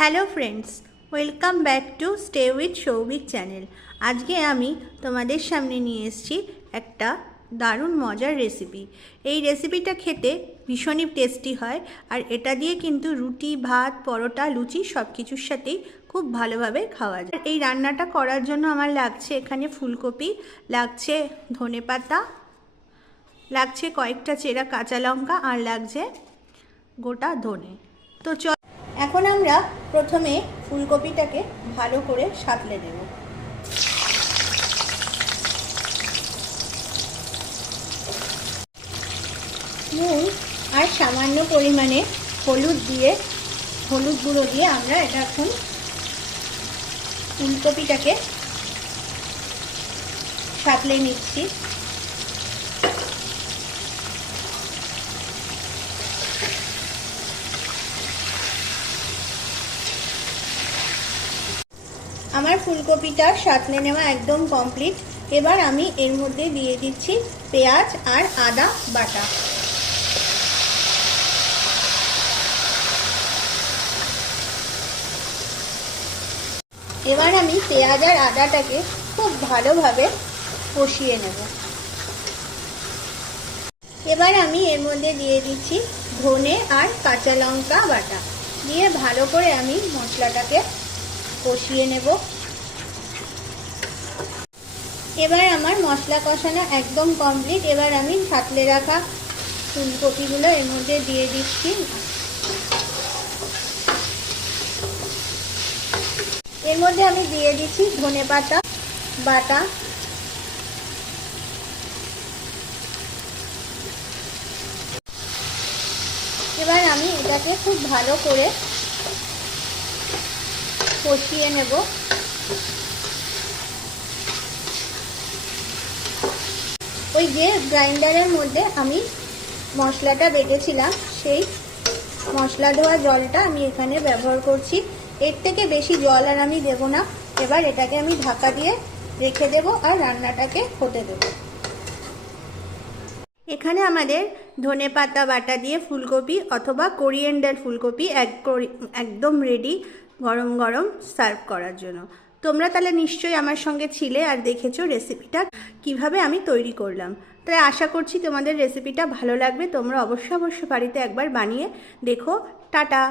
Hello friends, welcome back to stay with Souvik channel. আজকে আমি তোমাদের সামনে নিয়ে এসেছি একটা দারুণ মজার রেসিপি এই রেসিপিটা খেতে ভীষণই টেস্টি হয় আর এটা দিয়ে কিন্তু রুটি, ভাত, পরোটা, লুচি সব কিছুর সাথেই খুব ভালোভাবে খাওয়া যায়। এই রান্নাটা করার জন্য আমার লাগছে এখানে ফুলকপি, লাগছে ধনেপাতা লাগছে কয়েকটা চেরা কাঁচা লঙ্কা আর লাগছে গোটা ধনে। তো চল, এখন আমরা প্রথমে ফুলকপিটাকে ভালো করে সাঁতলে নেব। নুন আর সামান্য পরিমাণে হলুদ দিয়ে, হলুদ গুঁড়ো দিয়ে আমরা এটা এখন ফুলকপিটাকে সাঁতলে নিচ্ছি। আমার ফুলকপিটা সাঁতলে নেওয়া একদম কমপ্লিট এবার আমি এর মধ্যে দিয়ে দিচ্ছি পেঁয়াজ আর আদা বাটা। এবার আমি পেঁয়াজ আর আদাটাকে খুব ভালোভাবে কষিয়ে নেব। এবার আমি এর মধ্যে দিয়ে দিচ্ছি ধনে আর কাঁচা লঙ্কা বাটা। দিয়ে ভালো করে আমি মশলাটাকে কষিয়ে নেব। এবার আমার মশলা কষানো একদম কমপ্লিট এবার আমি সাতলে রাখা ফুলকপিগুলো এর মধ্যে দিয়ে দিচ্ছি। এর মধ্যে আমি দিয়ে দিচ্ছি ধনে পাতা, বাটা। এবার আমি এটাকে খুব ভালো করে কষিয়ে নেব। ওই যে গ্রাইন্ডারের মধ্যে আমি মশলাটা বেটেছিলাম সেই মশলা ধোয়া জলটা আমি এখানে ব্যবহার করছি। এর থেকে বেশি জল আর আমি দেব না। এবার এটাকে আমি ঢাকা দিয়ে রেখে দেব আর রান্নাটাকে হতে দেব। এখানে আমাদের ধনে পাতা, বাটা দিয়ে ফুলকপি অথবা কোরিয়েন্ডার ফুলকপি এক একদম রেডি গরম গরম সার্ভ করার জন্য। তোমরা তাহলে নিশ্চয়ই আমার সঙ্গে ছিলে আর দেখেছ রেসিপিটা কীভাবে আমি তৈরি করলাম। তাই আশা করছি তোমাদের রেসিপিটা ভালো লাগবে। তোমরা অবশ্যই অবশ্যই বাড়িতে একবার বানিয়ে দেখো। টাটা!